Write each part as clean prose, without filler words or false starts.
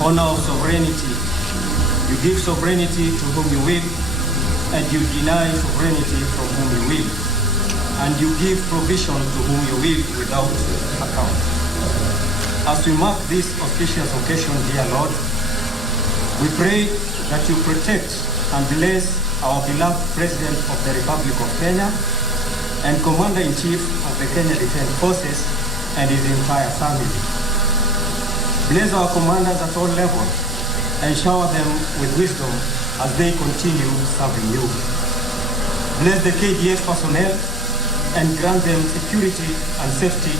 honor of sovereignty. You give sovereignty to whom you will, and you deny sovereignty from whom you will. And you give provision to whom you will without account. As we mark this auspicious occasion, dear Lord, we pray that you protect and bless our beloved President of the Republic of Kenya and Commander-in-Chief of the Kenya Defense Forces and his entire family. Bless our commanders at all levels and shower them with wisdom as they continue serving you. Bless the KDF personnel and grant them security and safety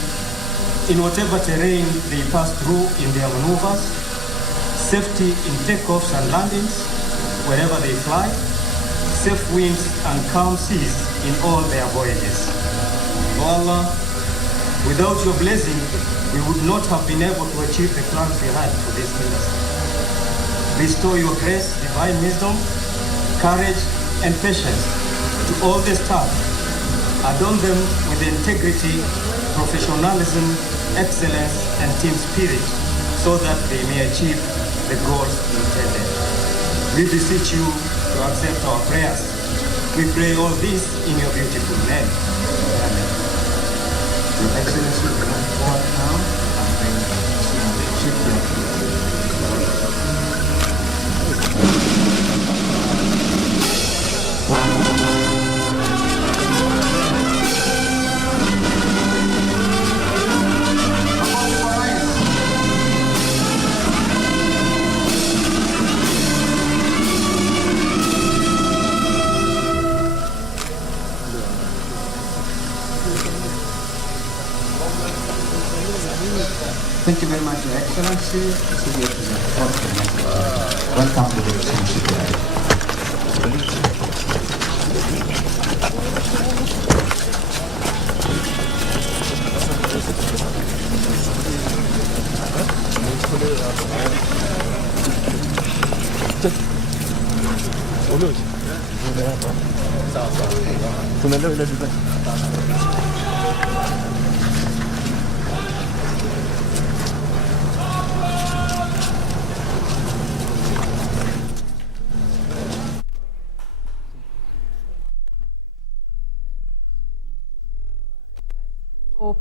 in whatever terrain they pass through in their maneuvers, safety in takeoffs and landings, wherever they fly, safe winds and calm seas in all their voyages. O Allah, without your blessing, we would not have been able to achieve the plans we had for this ministry. Bestow your grace, divine wisdom, courage, and patience to all the staff. Adorn them with integrity, professionalism, excellence, and team spirit so that they may achieve the goals intended. We beseech you to accept our prayers. We pray all this in your beautiful name. Amen. Your Excellency, we move forward now and bring the shipyard. Thank you very much, Your Excellency. Welcome to the Kisumu Shipyard.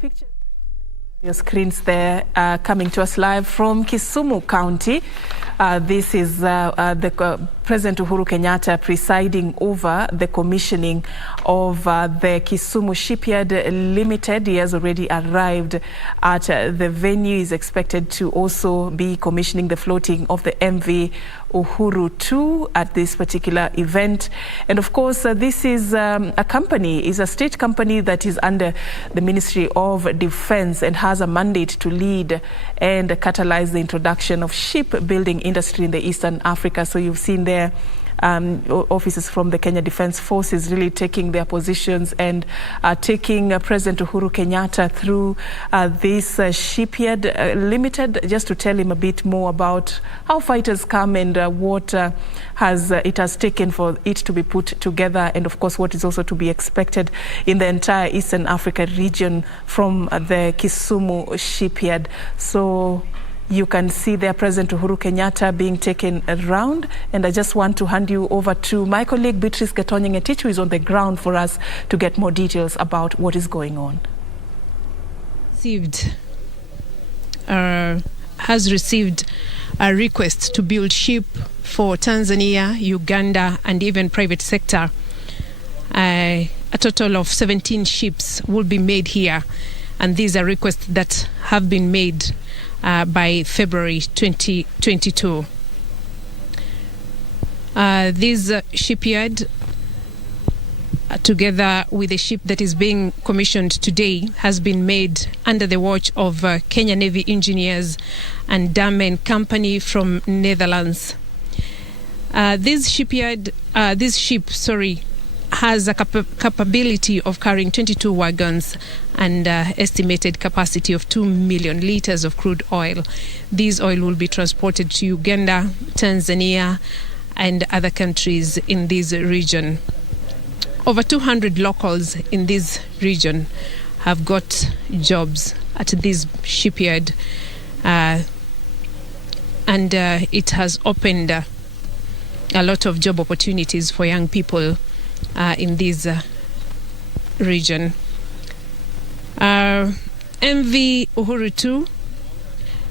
Pictures your screens there coming to us live from Kisumu County. This is the President Uhuru Kenyatta presiding over the commissioning of the Kisumu Shipyard Limited. He has already arrived at the venue. He is expected to also be commissioning the floating of the MV Uhuru 2 at this particular event. And of course, this is a state company that is under the Ministry of Defense and has a mandate to lead and catalyze the introduction of shipbuilding industry in the Eastern Africa. So you've seen there officers from the Kenya Defense Forces really taking their positions and taking President Uhuru Kenyatta through this Shipyard Limited, just to tell him a bit more about how fighters come and what it has taken for it to be put together, and of course what is also to be expected in the entire Eastern Africa region from the Kisumu Shipyard. So you can see there President Uhuru Kenyatta being taken around, and I just want to hand you over to my colleague Beatrice Getonyeng-Etich, who is on the ground for us to get more details about what is going on. Has received a request to build ship for Tanzania, Uganda, and even private sector. A total of 17 ships will be made here, and these are requests that have been made by February 2022. This shipyard, together with the ship that is being commissioned today, has been made under the watch of Kenya Navy engineers and Damen Company from Netherlands. This ship has a capability of carrying 22 wagons and estimated capacity of 2 million liters of crude oil. This oil will be transported to Uganda, Tanzania, and other countries in this region. Over 200 locals in this region have got jobs at this shipyard. And and it has opened a lot of job opportunities for young people in this region. MV Uhuru 2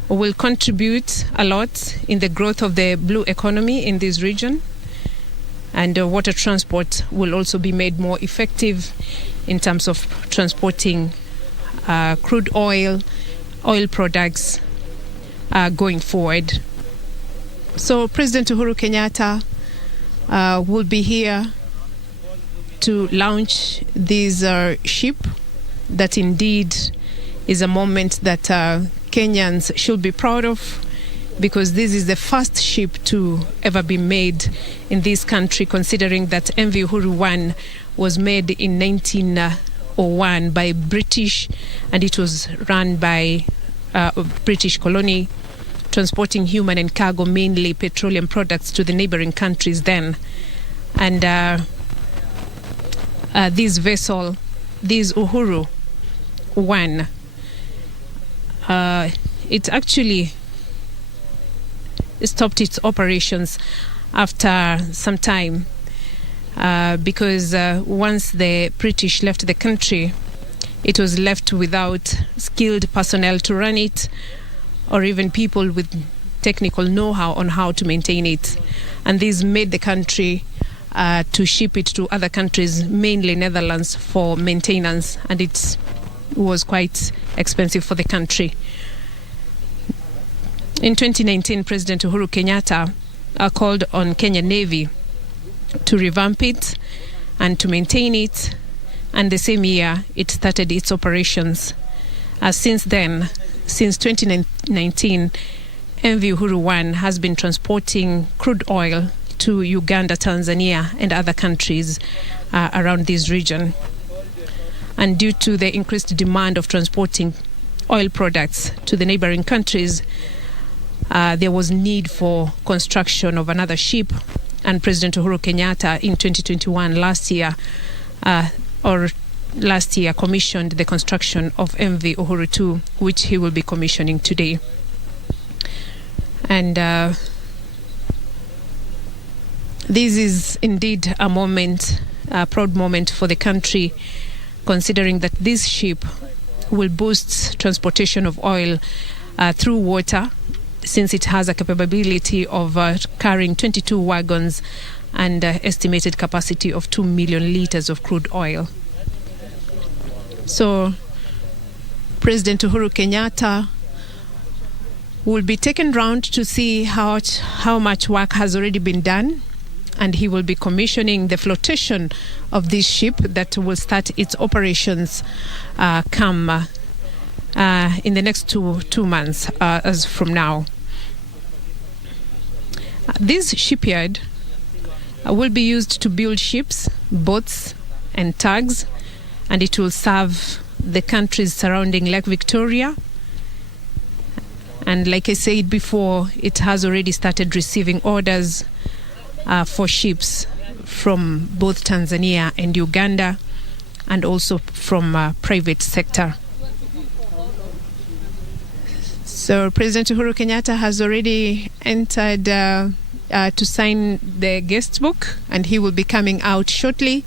will contribute a lot in the growth of the blue economy in this region, and water transport will also be made more effective in terms of transporting crude oil products going forward. So President Uhuru Kenyatta will be here to launch this ship that indeed is a moment that Kenyans should be proud of, because this is the first ship to ever be made in this country, considering that MV Uhuru 1 was made in 1901 by British, and it was run by British colony, transporting human and cargo, mainly petroleum products, to the neighboring countries then. And this vessel, this Uhuru 1, it actually stopped its operations after some time because once the British left the country, it was left without skilled personnel to run it, or even people with technical know-how on how to maintain it. And this made the country to ship it to other countries, mainly Netherlands, for maintenance, and it was quite expensive for the country. In 2019, President Uhuru Kenyatta called on Kenya Navy to revamp it and to maintain it, and the same year it started its operations. Since then, since 2019, MV Uhuru 1 has been transporting crude oil to Uganda, Tanzania, and other countries around this region. And due to the increased demand of transporting oil products to the neighboring countries, there was need for construction of another ship, and President Uhuru Kenyatta in 2021 last year commissioned the construction of MV Uhuru 2, which he will be commissioning today. And this is indeed a moment, a proud moment for the country, considering that this ship will boost transportation of oil through water, since it has a capability of carrying 22 wagons and estimated capacity of 2 million liters of crude oil. So President Uhuru Kenyatta will be taken round to see how much work has already been done, and he will be commissioning the flotation of this ship that will start its operations in the next two months as from now. This shipyard will be used to build ships, boats, and tugs, and it will serve the countries surrounding Lake Victoria. And like I said before, it has already started receiving orders for ships from both Tanzania and Uganda, and also from private sector. So President Uhuru Kenyatta has already entered to sign the guest book, and he will be coming out shortly,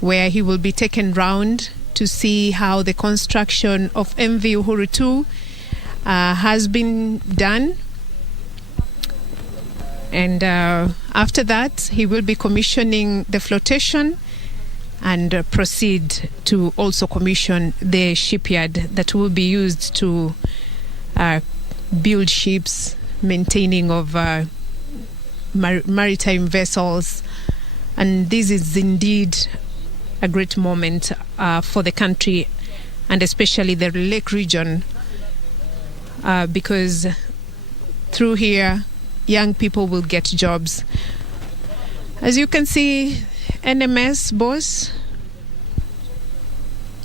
where he will be taken round to see how the construction of MV Uhuru 2 has been done. And after that, he will be commissioning the flotation and proceed to also commission the shipyard that will be used to build ships, maintaining of maritime vessels. And this is indeed a great moment for the country, and especially the lake region, because through here young people will get jobs. As you can see, NMS boss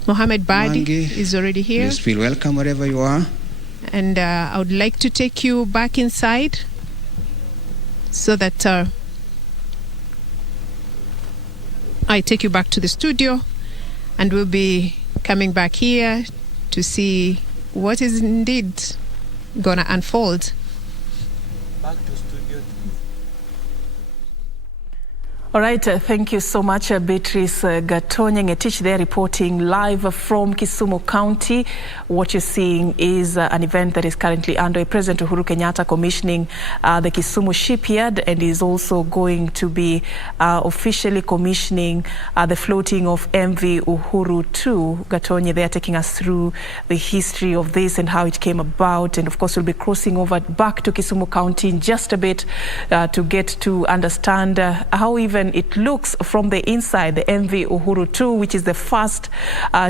Mohammed Badi is already here. Yes, feel welcome wherever you are. And I would like to take you back inside so that I take you back to the studio, and we'll be coming back here to see what is indeed gonna unfold. back to studio. All right, thank you so much, Beatrice Gatonye-Ngetich there reporting live from Kisumu County. What you're seeing is an event that is currently underway. President Uhuru Kenyatta commissioning the Kisumu Shipyard, and is also going to be officially commissioning the floating of MV Uhuru 2. Gatonye there taking us through the history of this and how it came about. And of course, we'll be crossing over back to Kisumu County in just a bit to get to understand how even it looks from the inside, the MV Uhuru 2, which is the first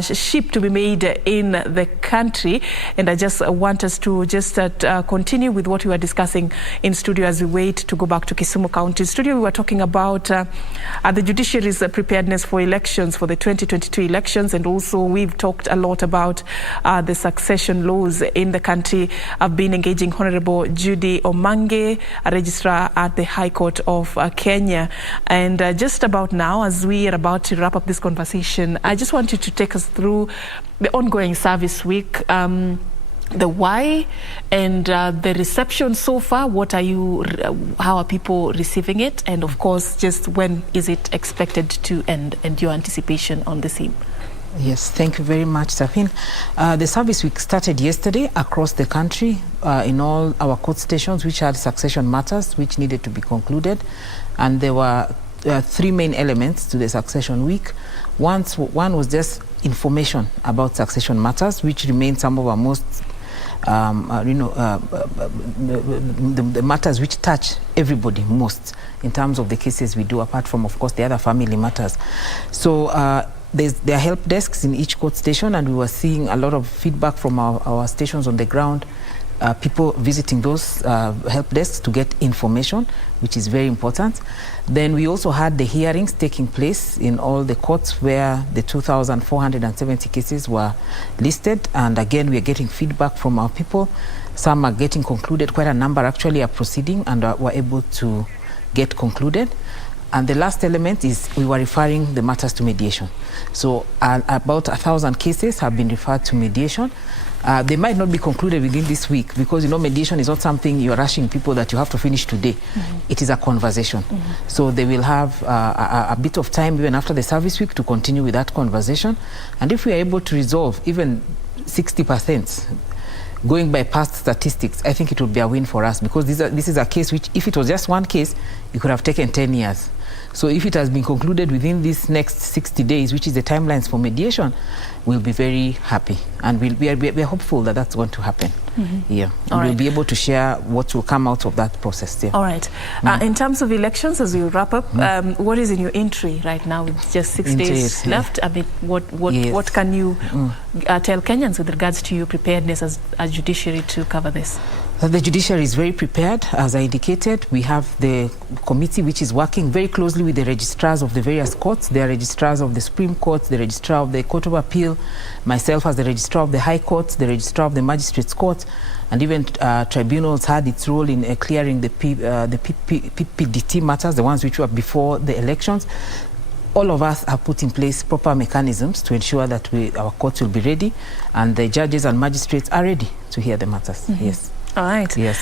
ship to be made in the country. And I just want us to just continue with what we were discussing in studio as we wait to go back to Kisumu County. In studio, we were talking about the judiciary's preparedness for elections, for the 2022 elections, and also we've talked a lot about the succession laws in the country. I've been engaging Honorable Judy Omange, a registrar at the High Court of Kenya. And just about now, as we are about to wrap up this conversation, I just want you to take us through the ongoing service week, the why and the reception so far. What are you, how are people receiving it? And of course, just when is it expected to end, and your anticipation on the same? Yes, thank you very much, Safin. The service week started yesterday across the country in all our court stations, which had succession matters which needed to be concluded. And there were three main elements to the succession week. One was just information about succession matters, which remain some of our most, the matters which touch everybody most in terms of the cases we do, apart from, of course, the other family matters. So there are help desks in each court station, and we were seeing a lot of feedback from our stations on the ground. People visiting those help desks to get information, which is very important. Then we also had the hearings taking place in all the courts where the 2,470 cases were listed. And again, we are getting feedback from our people. Some are getting concluded. Quite a number actually are proceeding and were able to get concluded. And the last element is we were referring the matters to mediation. So about 1,000 cases have been referred to mediation. They might not be concluded within this week because, you know, mediation is not something you're rushing people that you have to finish today. It is a conversation. So they will have a bit of time even after the service week to continue with that conversation. And if we are able to resolve even 60%, going by past statistics, I think it will be a win for us, because this is a case which, if it was just one case, it could have taken 10 years. So if it has been concluded within these next 60 days, which is the timelines for mediation, we'll be very happy. And we are hopeful that that's going to happen. Yeah. And we'll be able to share what will come out of that process. Yeah. All right. In terms of elections, as we wrap up, what is in your entry right now with just 6 days left? I mean, what can you tell Kenyans with regards to your preparedness as a judiciary to cover this? The judiciary is very prepared. As I indicated, we have the committee which is working very closely with the registrars of the various courts. The registrars of the Supreme Court, the registrar of the Court of Appeal, myself as the registrar of the High Court, the registrar of the Magistrates Court, and even tribunals had its role in clearing the PPDT matters, the ones which were before the elections. All of us have put in place proper mechanisms to ensure that our courts will be ready, and the judges and magistrates are ready to hear the matters. Yes. All right. Yeah,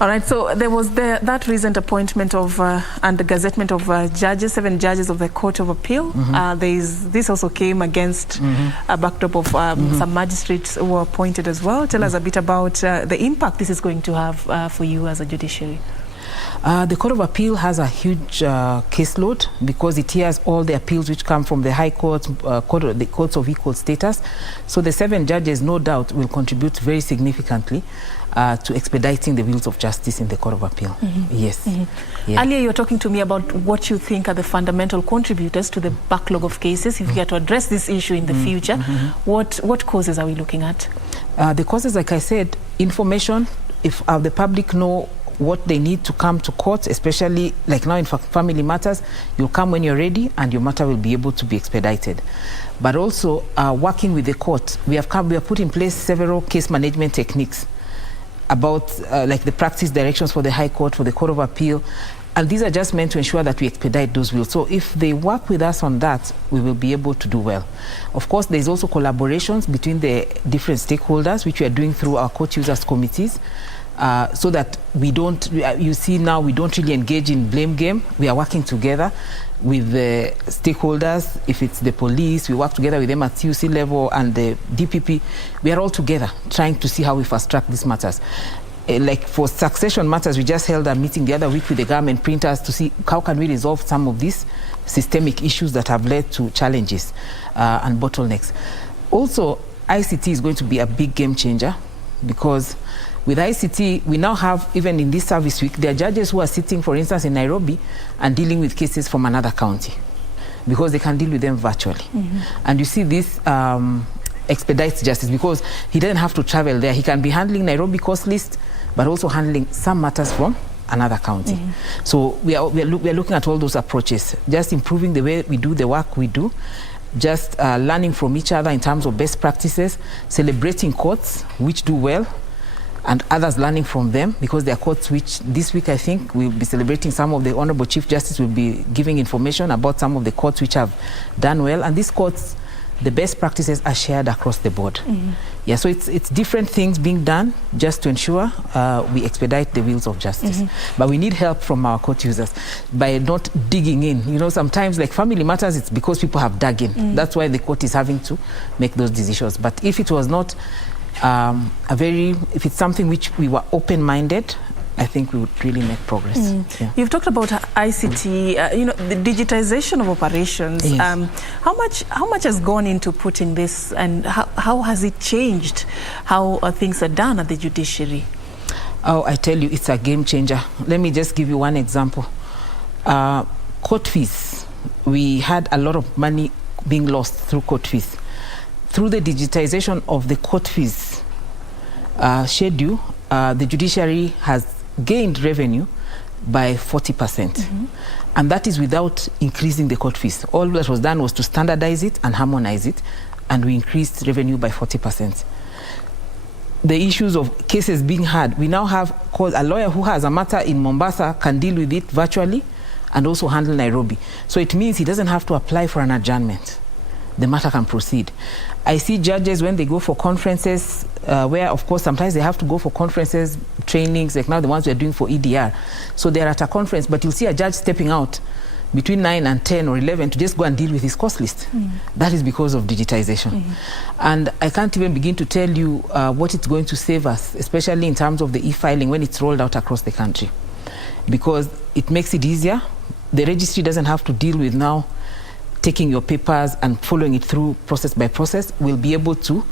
all right. So there was that recent appointment of and the gazettement of judges, 7 judges of the Court of Appeal. This also came against a backdrop of some magistrates who were appointed as well. Tell us a bit about the impact this is going to have for you as a judiciary. The Court of Appeal has a huge caseload because it hears all the appeals which come from the High Court, the courts of equal status. So the 7 judges, no doubt, will contribute very significantly to expediting the wheels of justice in the Court of Appeal. Yes. Yeah. Earlier, you were talking to me about what you think are the fundamental contributors to the backlog of cases. If you are to address this issue in the future, what causes are we looking at? The causes, like I said, information. If the public know what they need to come to court, especially like now in family matters, you'll come when you're ready and your matter will be able to be expedited. But also working with the court, we have put in place several case management techniques about like the practice directions for the High Court, for the Court of Appeal, and these are just meant to ensure that we expedite those wills. So if they work with us on that, we will be able to do well. Of course, there's also collaborations between the different stakeholders, which we are doing through our court users committees. so that we don't, you see now, we don't really engage in blame game. We are working together with the stakeholders. If it's the police, we work together with them at CUC level and the DPP. We are all together trying to see how we fast track these matters. Like for succession matters, we just held a meeting the other week with the government printers to see how can we resolve some of these systemic issues that have led to challenges and bottlenecks. Also, ICT is going to be a big game changer, because with ICT, we now have, even in this service week, there are judges who are sitting, for instance, in Nairobi and dealing with cases from another county, because they can deal with them virtually. And you see this expedites justice, because he doesn't have to travel there. He can be handling Nairobi cost list, but also handling some matters from another county. So we are looking at all those approaches, just improving the way we do the work we do, just learning from each other in terms of best practices, celebrating courts which do well, and others learning from them, because there are courts which this week I think we'll be celebrating. Some of the Honorable Chief Justice will be giving information about some of the courts which have done well, and these courts, the best practices are shared across the board. Yeah, so it's different things being done just to ensure we expedite the wheels of justice. But we need help from our court users by not digging in. You know, sometimes like family matters, it's because people have dug in. That's why the court is having to make those decisions. But if it was not if it's something which we were open-minded, I think we would really make progress. Yeah. You've talked about ICT, you know, the digitization of operations. Yes. How much has gone into putting this, and how has it changed how things are done at the judiciary? Oh, I tell you, it's a game changer. Let me just give you one example. Court fees. We had a lot of money being lost through court fees. Through the digitization of the court fees schedule, the judiciary has gained revenue by 40%. And that is without increasing the court fees. All that was done was to standardize it and harmonize it, and we increased revenue by 40%. The issues of cases being heard, we now have a lawyer who has a matter in Mombasa can deal with it virtually and also handle Nairobi. So it means he doesn't have to apply for an adjournment. The matter can proceed. I see judges when they go for conferences, where of course sometimes they have to go for conferences, trainings, like now the ones we're doing for EDR. So they're at a conference, but you'll see a judge stepping out between 9 and 10 or 11 to just go and deal with his cost list. That is because of digitization. And I can't even begin to tell you what it's going to save us, especially in terms of the e-filing when it's rolled out across the country. Because it makes it easier. The registry doesn't have to deal with now taking your papers and following it through process by process. We'll be able to,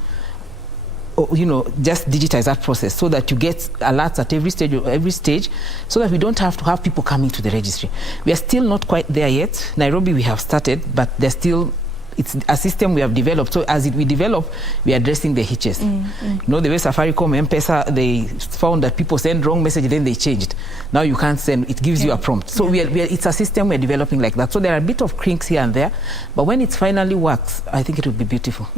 you know, just digitize that process so that you get alerts at every stage, so that we don't have to have people coming to the registry. We are still not quite there yet. Nairobi we have started, but there's still, it's a system we have developed. So as we develop, we are addressing the hitches. You know, the way Safaricom, M-Pesa, they found that people send wrong message, then they changed. Now you can't send, it gives you a prompt. So it's a system we're developing like that. So there are a bit of kinks here and there, but when it finally works, I think it will be beautiful.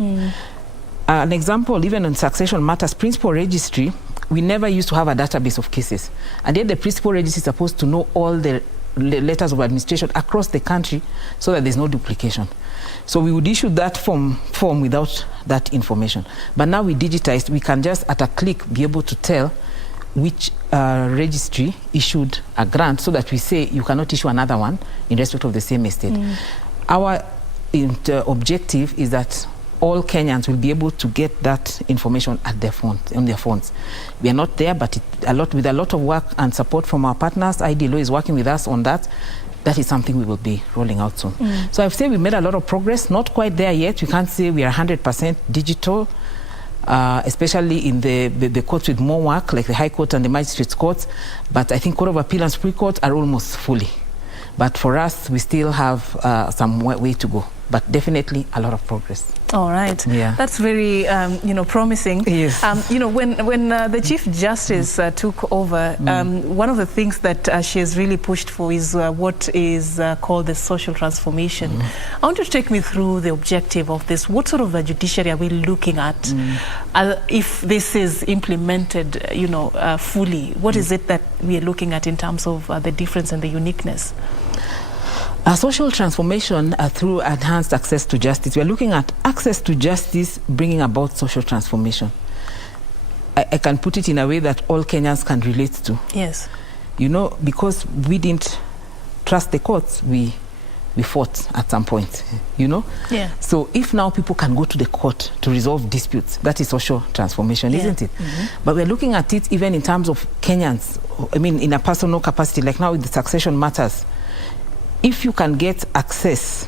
An example, even on succession matters, principal registry, we never used to have a database of cases. And yet the principal registry is supposed to know all the letters of administration across the country so that there's no duplication. So we would issue that form without that information. But now we digitized, we can just at a click be able to tell which registry issued a grant, so that we say you cannot issue another one in respect of the same estate. Our objective is that all Kenyans will be able to get that information at their on their phones. We are not there, but with a lot of work and support from our partners, IDLO is working with us on that. That is something we will be rolling out soon. So I've said we made a lot of progress, not quite there yet. We can't say we are 100% digital, especially in the courts with more work, like the High Court and the Magistrates Courts. But I think Court of Appeal and Supreme Court are almost fully. But for us, we still have some way to go. But definitely a lot of progress. All right. Yeah. That's very, you know, promising. Yes. You know, when the Chief Justice took over, one of the things that she has really pushed for is what is called the social transformation. I want you to take me through the objective of this. What sort of a judiciary are we looking at if this is implemented, you know, fully? What is it that we are looking at in terms of the difference and the uniqueness? A social transformation through enhanced access to justice. We are looking at access to justice bringing about social transformation. I can put it in a way that all Kenyans can relate to. Yes. You know, because we didn't trust the courts, we fought at some point, you know? Yeah. So if now people can go to the court to resolve disputes, that is social transformation, isn't it? But we're looking at it even in terms of Kenyans, I mean, in a personal capacity, like now with the succession matters. If you can get access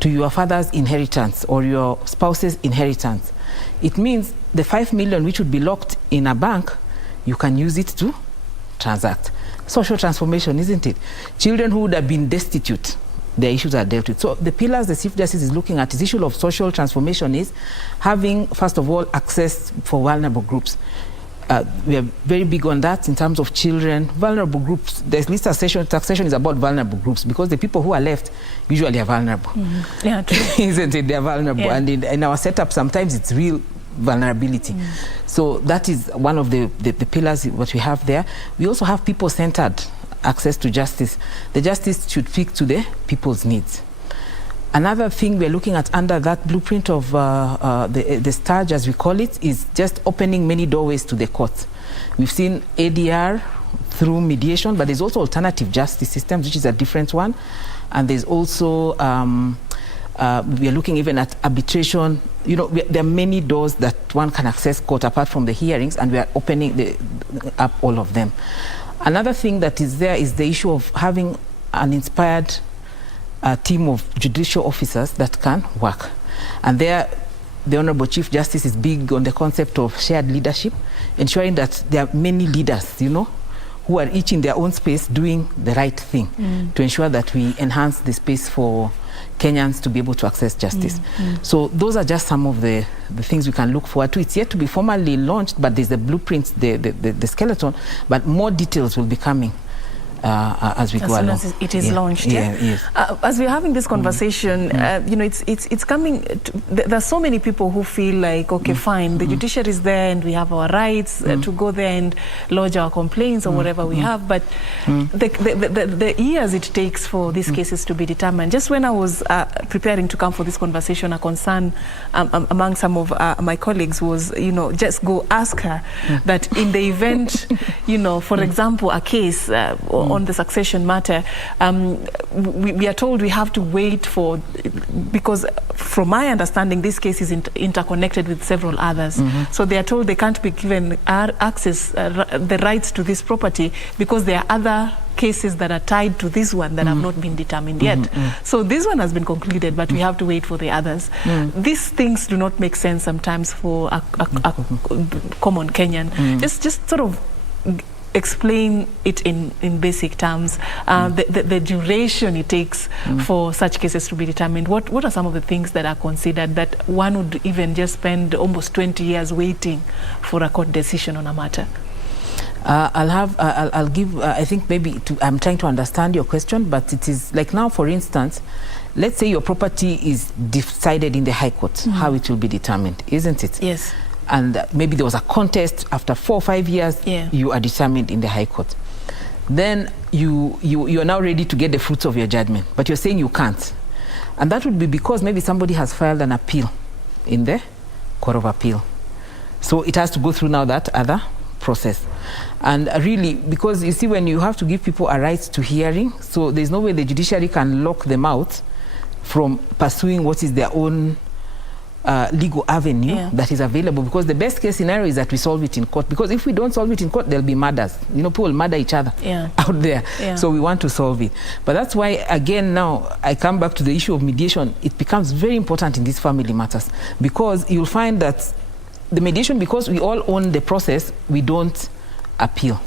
to your father's inheritance or your spouse's inheritance, it means the 5 million which would be locked in a bank, you can use it to transact. Social transformation, isn't it? Children who would have been destitute, their issues are dealt with. So the pillars the Chief Justice is looking at, this issue of social transformation is having, first of all, access for vulnerable groups. We are very big on that in terms of children, vulnerable groups. There's least taxation is about vulnerable groups because the people who are left usually are vulnerable. Yeah, true. Isn't it? They're vulnerable. Yeah. And in our setup, sometimes it's real vulnerability. So that is one of the pillars what we have there. We also have people-centered access to justice. The justice should speak to the people's needs. Another thing we're looking at under that blueprint of the STARGE, as we call it, is just opening many doorways to the courts. We've seen ADR through mediation, but there's also alternative justice systems, which is a different one. And there's also, we are looking even at arbitration. You know, there are many doors that one can access court apart from the hearings, and we are opening up all of them. Another thing that is there is the issue of having an inspired team of judicial officers that can work. And there, the Honorable Chief Justice is big on the concept of shared leadership, ensuring that there are many leaders, you know, who are each in their own space doing the right thing to ensure that we enhance the space for Kenyans to be able to access justice. So those are just some of the things we can look forward to. It's yet to be formally launched, but there's the blueprint, the skeleton, but more details will be coming as we go along. As soon as it is launched. Yes. As we're having this conversation, you know, it's coming. There's so many people who feel like, okay, fine, the judiciary is there, and we have our rights to go there and lodge our complaints or whatever we have. But the years it takes for these cases to be determined. Just when I was preparing to come for this conversation, a concern among some of my colleagues was, you know, just go ask her that in the event, you know, for example, a case on the succession matter, we are told we have to wait for, because from my understanding, this case is interconnected with several others. So they are told they can't be given access, the rights to this property, because there are other cases that are tied to this one that have not been determined yet. So this one has been concluded, but we have to wait for the others. These things do not make sense sometimes for a common Kenyan. Just sort of explain it in basic terms, the duration it takes for such cases to be determined. What are some of the things that are considered that one would even just spend almost 20 years waiting for a court decision on a matter? I'll give, I think maybe, I'm trying to understand your question, but it is like now, for instance, let's say your property is decided in the High Court, how it will be determined, isn't it? Yes. And maybe there was a contest after 4 or 5 years, you are determined in the High Court. Then you are now ready to get the fruits of your judgment, but you're saying you can't. And that would be because maybe somebody has filed an appeal in the Court of Appeal. So it has to go through now that other process. And really, because you see, when you have to give people a right to hearing, so there's no way the judiciary can lock them out from pursuing what is their own legal avenue that is available, because the best case scenario is that we solve it in court, because if we don't solve it in court, there'll be murders. You know, people will murder each other out there. So we want to solve it. But that's why, again, now I come back to the issue of mediation. It becomes very important in these family matters, because you'll find that the mediation, because we all own the process, we don't appeal.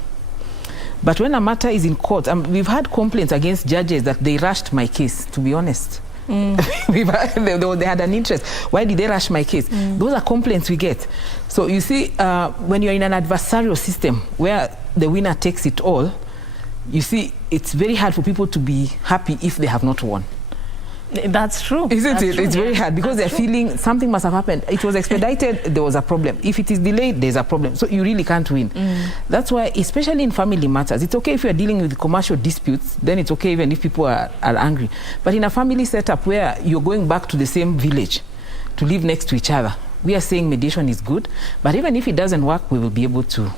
But when a matter is in court, we've had complaints against judges that they rushed my case, to be honest. They had an interest. Why did they rush my case? Those are complaints we get. So you see, when you're in an adversarial system where the winner takes it all, you see, it's very hard for people to be happy if they have not won. That's true. Isn't it? True. It's very hard, because they're feeling something must have happened. It was expedited, there was a problem. If it is delayed, there's a problem. So you really can't win. That's why, especially in family matters, it's okay if you're dealing with commercial disputes, then it's okay even if people are angry. But in a family setup where you're going back to the same village to live next to each other, we are saying mediation is good, but even if it doesn't work, we will be able to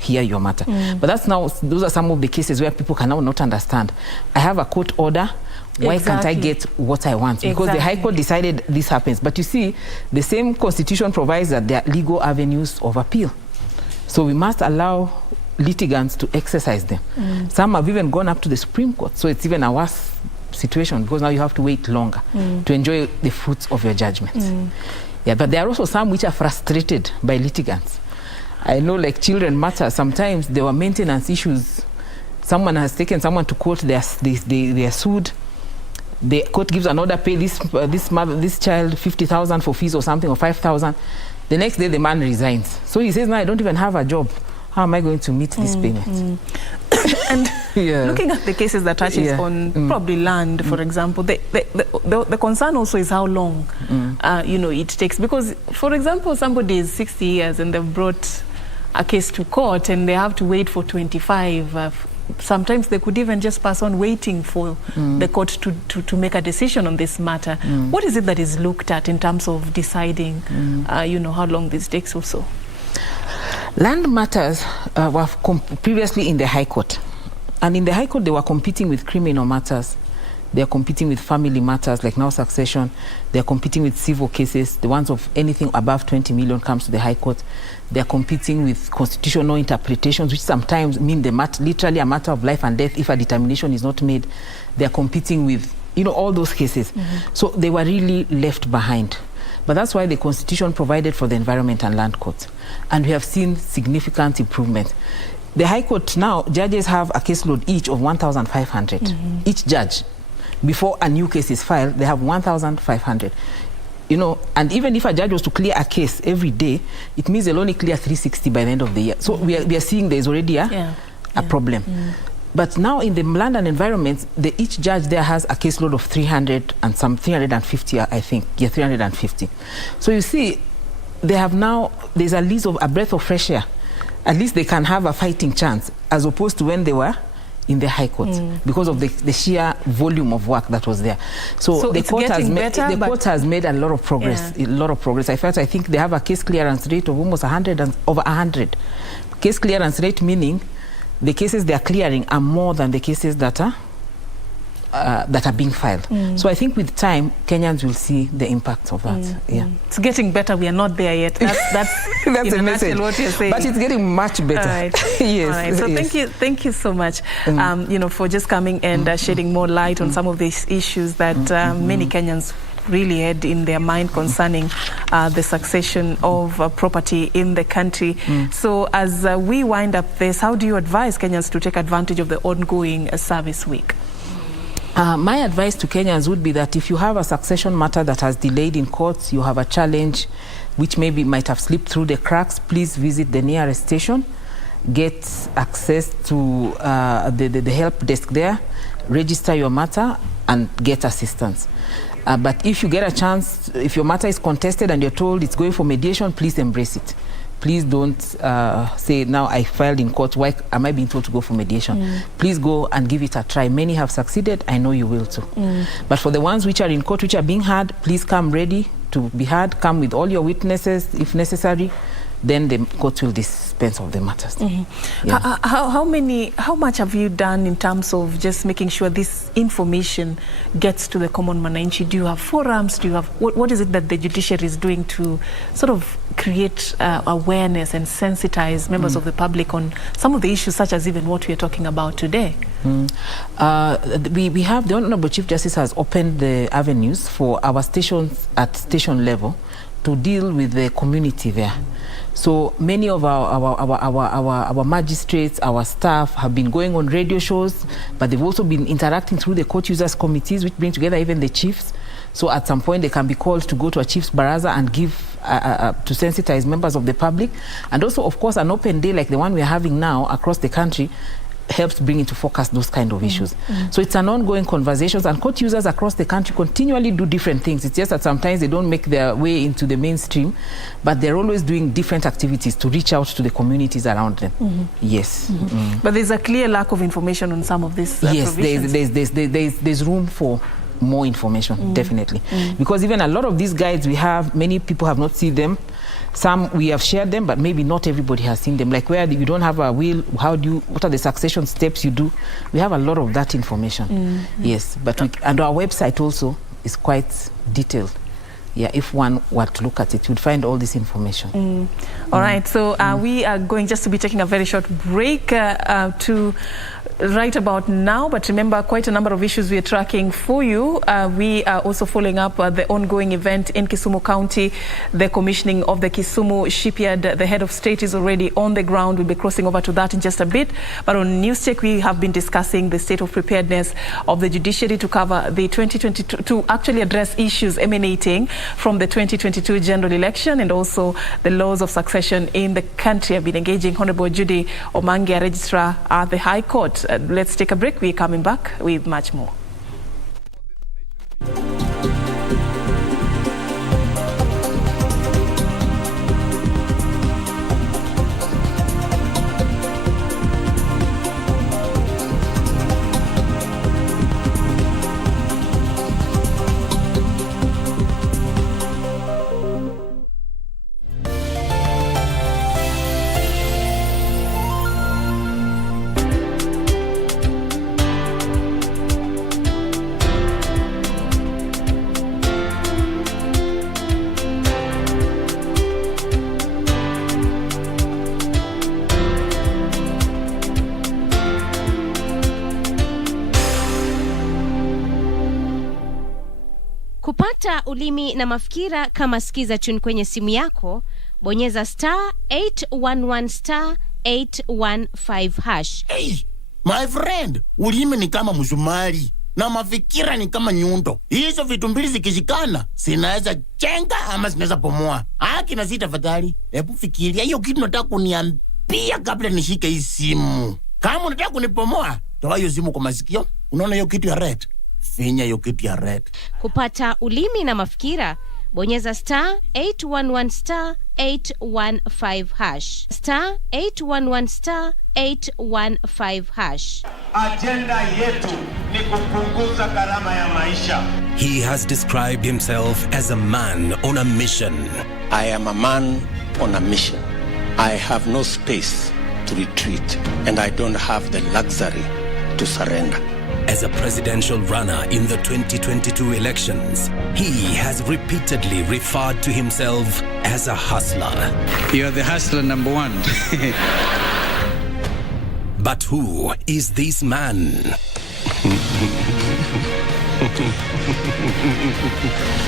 hear your matter. But those are some of the cases where people can now not understand. I have a court order. Why can't I get what I want? Because the High Court decided this happens. But you see, the same Constitution provides that there are legal avenues of appeal. So we must allow litigants to exercise them. Some have even gone up to the Supreme Court. So it's even a worse situation because now you have to wait longer to enjoy the fruits of your judgments. Yeah, but there are also some which are frustrated by litigants. I know, like children matter. Sometimes there were maintenance issues. Someone has taken someone to court. They are sued. The court gives an order, pay this child 50,000 for fees or something, or 5,000. The next day the man resigns. So he says, "No, I don't even have a job. How am I going to meet this payment?" And looking at the cases that touches on probably land, for example, the concern also is how long it takes. Because, for example, somebody is 60 years and they've brought a case to court and they have to wait for 25. Sometimes they could even just pass on waiting for the court to make a decision on this matter. What is it that is looked at in terms of deciding, how long this takes or so? Land matters were previously in the High Court. And in the High Court, they were competing with criminal matters. They are competing with family matters, like now succession. They are competing with civil cases. The ones of anything above 20 million comes to the High Court. They are competing with constitutional interpretations, which sometimes mean literally a matter of life and death if a determination is not made. They are competing with, all those cases. So they were really left behind. But that's why the Constitution provided for the Environment and Land Court. And we have seen significant improvement. The High Court now, judges have a caseload each of 1,500. Each judge. Before a new case is filed, they have 1,500. And even if a judge was to clear a case every day, it means they'll only clear 360 by the end of the year. So we are seeing there's already a problem. But now in the land and environment, each judge there has a caseload of 300 and some 350, I think. Yeah, 350. So you see, there's a breath of fresh air. At least they can have a fighting chance, as opposed to when they were in the High Court, because of the sheer volume of work that was there. So the court has made a lot of progress. A lot of progress. I think they have a case clearance rate of almost 100 and over 100. Case clearance rate meaning the cases they are clearing are more than the cases that are being filed. So I think with time, Kenyans will see the impact of that. It's getting better. We are not there yet. That's that's a message. What you're saying. But it's getting much better. All right. Yes. All right. So thank you so much, for just coming and shedding more light on some of these issues that many Kenyans really had in their mind concerning the succession of property in the country. So as we wind up this, how do you advise Kenyans to take advantage of the ongoing service week? My advice to Kenyans would be that if you have a succession matter that has delayed in courts, you have a challenge which maybe might have slipped through the cracks, please visit the nearest station, get access to the help desk there, register your matter and get assistance. But if you get a chance, if your matter is contested and you're told it's going for mediation, please embrace it. Please don't say, now I filed in court, why am I being told to go for mediation? Please go and give it a try. Many have succeeded. I know you will too. But for the ones which are in court, which are being heard, please come ready to be heard. Come with all your witnesses if necessary. Then the court will dispense of the matters. How much have you done in terms of just making sure this information gets to the common mananchi? Do you have forums? Do you have what is it that the judiciary is doing to sort of create awareness and sensitize members of the public on some of the issues, such as even what we are talking about today? We have, the Honorable Chief Justice has opened the avenues for our stations at station level to deal with the community there. So many of our magistrates, our staff have been going on radio shows, but they've also been interacting through the court users committees, which bring together even the chiefs. So at some point they can be called to go to a chief's baraza and give to sensitize members of the public. And also, of course, an open day like the one we're having now across the country helps bring into focus those kind of issues. So it's an ongoing conversations, and court users across the country continually do different things. It's just that sometimes they don't make their way into the mainstream, but they're always doing different activities to reach out to the communities around them. Yes. But there's a clear lack of information on some of these yes, provisions. there's room for more information, definitely. Because even a lot of these guides we have, many people have not seen them. Some we have shared them, but maybe not everybody has seen them. Like where you don't have a will, what are the succession steps you do? We have a lot of that information. Yes, but and our website also is quite detailed. Yeah, if one were to look at it, you'd find all this information. All right, so we are going just to be taking a very short break to right about now, but remember quite a number of issues we are tracking for you. We are also following up the ongoing event in Kisumu County, the commissioning of the Kisumu Shipyard. The head of state is already on the ground. We'll be crossing over to that in just a bit. But on News Check, we have been discussing the state of preparedness of the judiciary to cover the 2022, to actually address issues emanating from the 2022 general election and also the laws of succession in the country. I've been engaging Honorable Judy Omangia, Registrar at the High Court. Let's take a break. We're coming back with much more. Kupata ulimi na mafikira kama Skiza Tune kwenye simu yako, bonyeza *811 *815 #. Hey, my friend, ulimi ni kama msumari na mafikira ni kama nyundo. Hizo vitu mbili zikishikana, zinaweza jenga ama zinaweza bomoa. Haki na sita tafadhali. Hebu fikiria hiyo kitu nataka kuniambia kabla nishike hii simu. Kama unataka kunibomoa, toa hiyo simu kwa masikio. Unaona hiyo kitu ya red? Finya hiyo kitu ya red. Kupata ulimi na mafikira, bonyeza *811 *815 *811 *815 Agenda yetu ni kupunguza gharama ya maisha. He has described himself as a man on a mission. I am a man on a mission. I have no space to retreat, and I don't have the luxury to surrender. As a presidential runner in the 2022 elections, he has repeatedly referred to himself as a hustler. You're the hustler number one. But who is this man?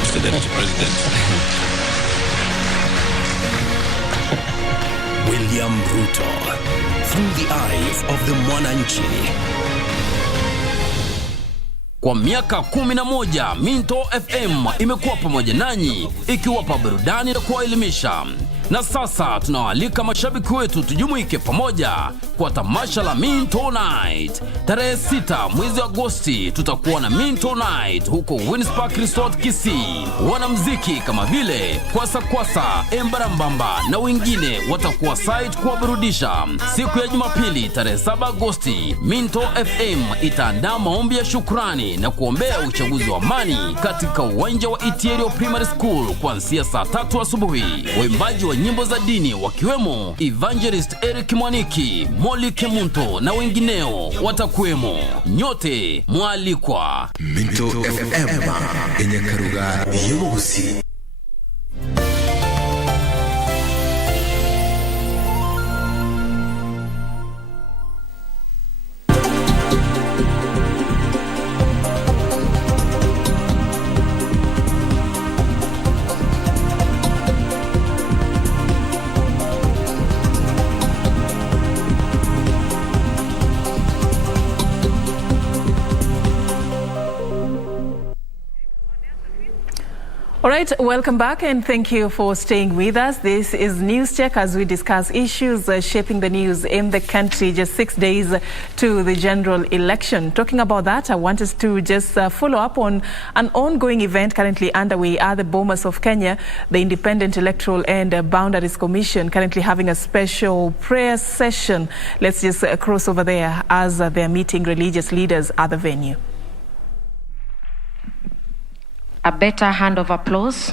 President. William Ruto, through the eyes of the Mwananchi. Kwa miaka 11 Minto FM imekuwa pamoja nanyi ikiwapa burudani na kuwaelimisha. Na sasa tunawaalika mashabiki wetu tujumuike pamoja kwa tamasha la Minto Night. Tarehe 6 mwezi Agosti tutakuwa na Minto Night huko Winspark Resort Kisii. Wanamuziki kama vile Kwasa, Embarambamba na wengine watakuwa site kuwaburudisha. Siku ya Jumapili tarehe 7 Agosti, Minto FM itaandaa maombi ya shukrani na kuombea uchaguzi wa amani katika uwanja wa Itiero Primary School kuanzia saa 3 asubuhi. Waimbaji wa nyimbo za dini wakiwemo Evangelist Eric Mwaniki, Molly Kemunto na wengineo watakuwemo. Nyote mwalikwa. Minto FM Kenya Karuga Yusi. All right, welcome back and thank you for staying with us. This is News Check as we discuss issues shaping the news in the country just 6 days to the general election. Talking about that, I want us to just follow up on an ongoing event currently underway at the Bomas of Kenya, the Independent Electoral and Boundaries Commission currently having a special prayer session. Let's just cross over there as they're meeting religious leaders at the venue. A better hand of applause.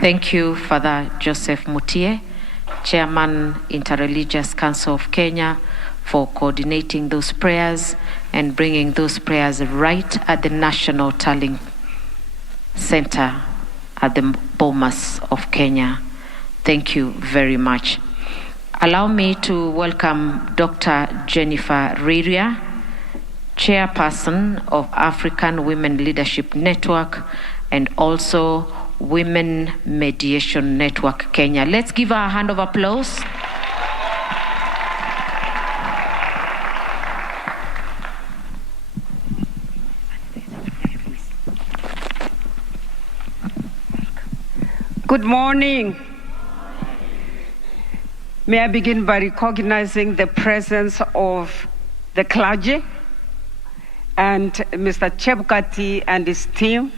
Thank you, Father Joseph Mutie, Chairman, Interreligious Council of Kenya, for coordinating those prayers and bringing those prayers right at the National Tallying Center at the Bomas of Kenya. Thank you very much. Allow me to welcome Dr. Jennifer Riria, Chairperson of African Women Leadership Network and also Women Mediation Network Kenya. Let's give her a hand of applause. Good morning. May I begin by recognizing the presence of the clergy and Mr. Chebukati and his team,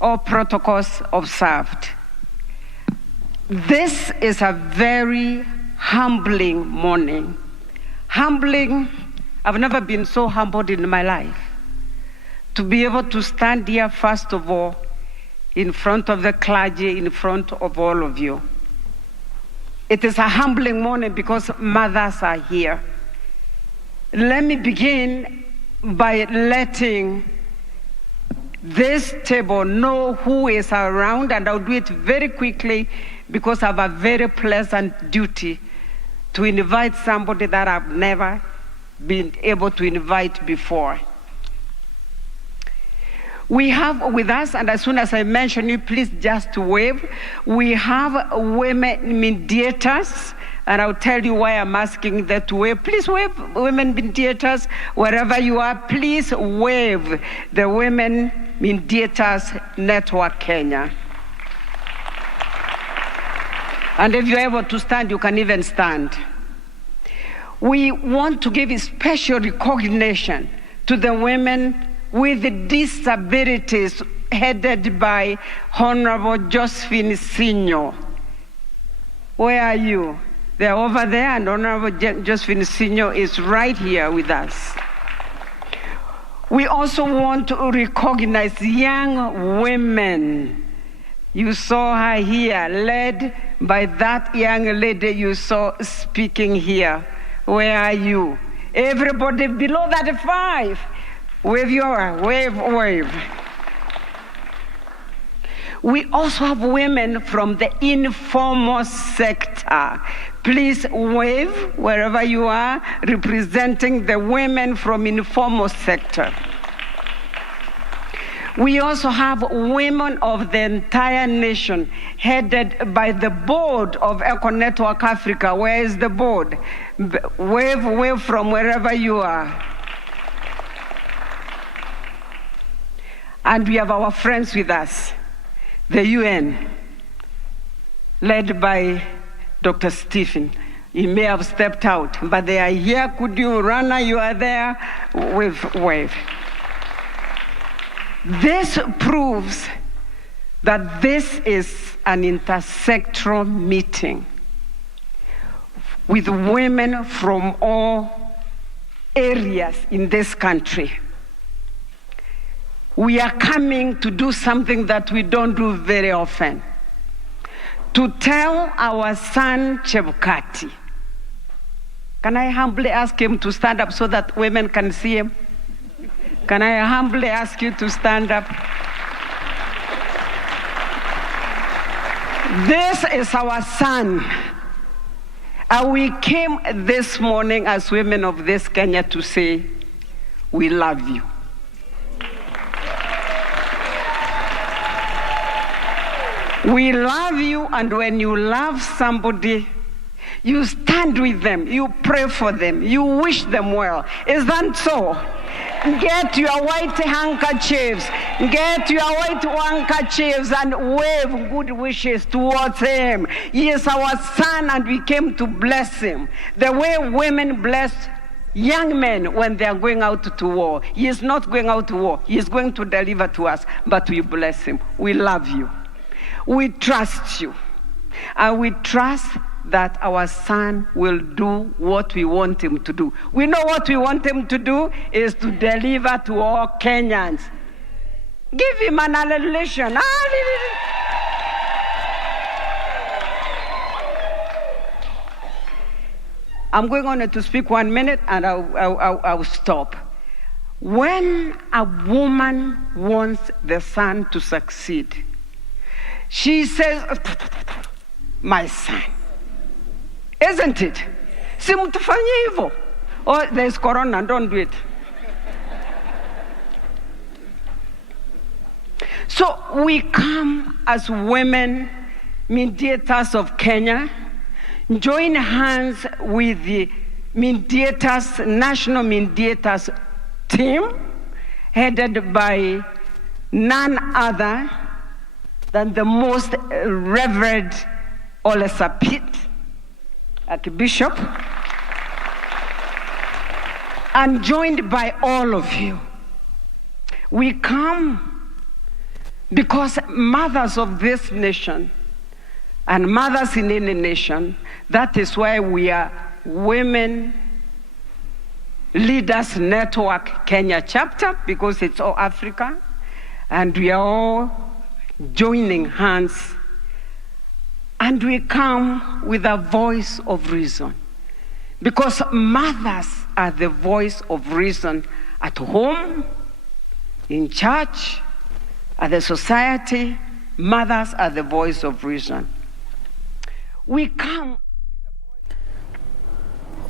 all protocols observed. This is a very humbling morning. Humbling, I've never been so humbled in my life. To be able to stand here, first of all, in front of the clergy, in front of all of you. It is a humbling morning because mothers are here. Let me begin by letting this table know who is around, and I'll do it very quickly because I have a very pleasant duty to invite somebody that I've never been able to invite before. We have with us, and as soon as I mention you, please just wave. We have women mediators, and I'll tell you why I'm asking that to wave. Please wave, women mediators, wherever you are, please wave the Women Mediators Network Kenya. And if you're able to stand, you can even stand. We want to give a special recognition to the women with disabilities headed by Honorable Josephine Sinyo. Where are you? They're over there, and Honorable Josephine Sinyo is right here with us. We also want to recognize young women. You saw her here, led by that young lady you saw speaking here. Where are you? Everybody below 35. Wave your wave. We also have women from the informal sector. Please wave wherever you are, representing the women from informal sector. We also have women of the entire nation, headed by the board of Eco Network Africa. Where is the board? Wave from wherever you are. And we have our friends with us, the UN, led by Dr. Stephen. He may have stepped out, but they are here. Could you, Rana, you are there? Wave. This proves that this is an intersectoral meeting with women from all areas in this country. We are coming to do something that we don't do very often. To tell our son Chebukati. Can I humbly ask him to stand up so that women can see him? Can I humbly ask you to stand up? This is our son. And we came this morning as women of this Kenya to say, we love you. We love you, and when you love somebody, you stand with them, you pray for them, you wish them well. Is that so? Get your white handkerchiefs, and wave good wishes towards him. He is our son, and we came to bless him. The way women bless young men when they are going out to war. He is not going out to war. He is going to deliver to us, but we bless him. We love you. We trust you. And we trust that our son will do what we want him to do. We know what we want him to do is to deliver to all Kenyans. Give him an annihilation. I'm going on to speak 1 minute and I'll stop. When a woman wants the son to succeed, she says, my son. Isn't it? Si mtufanye hivyo. Oh, there's corona, don't do it. So we come as women, mediators of Kenya, join hands with the mediators, national mediators team, headed by none other than the most Reverend Olesapit, Archbishop, and joined by all of you. We come because mothers of this nation and mothers in any nation, that is why we are Women Leaders Network Kenya chapter, because it's all Africa, and we are all joining hands, and we come with a voice of reason, because mothers are the voice of reason at home, in church, at the society. Mothers are the voice of reason. We come.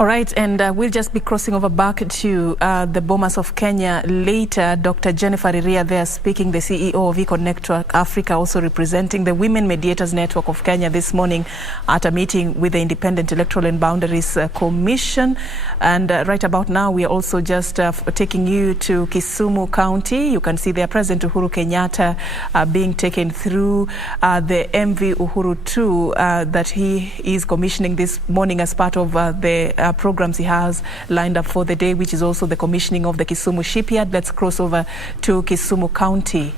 All right, and we'll just be crossing over back to the Bomas of Kenya later. Dr. Jennifer Iria there speaking, the CEO of eConnect Africa, also representing the Women Mediators Network of Kenya this morning at a meeting with the Independent Electoral and Boundaries Commission. And right about now, we are also just taking you to Kisumu County. You can see there President Uhuru Kenyatta being taken through the MV Uhuru 2 that he is commissioning this morning as part of the programs he has lined up for the day, which is also the commissioning of the Kisumu Shipyard. Let's cross over to Kisumu County.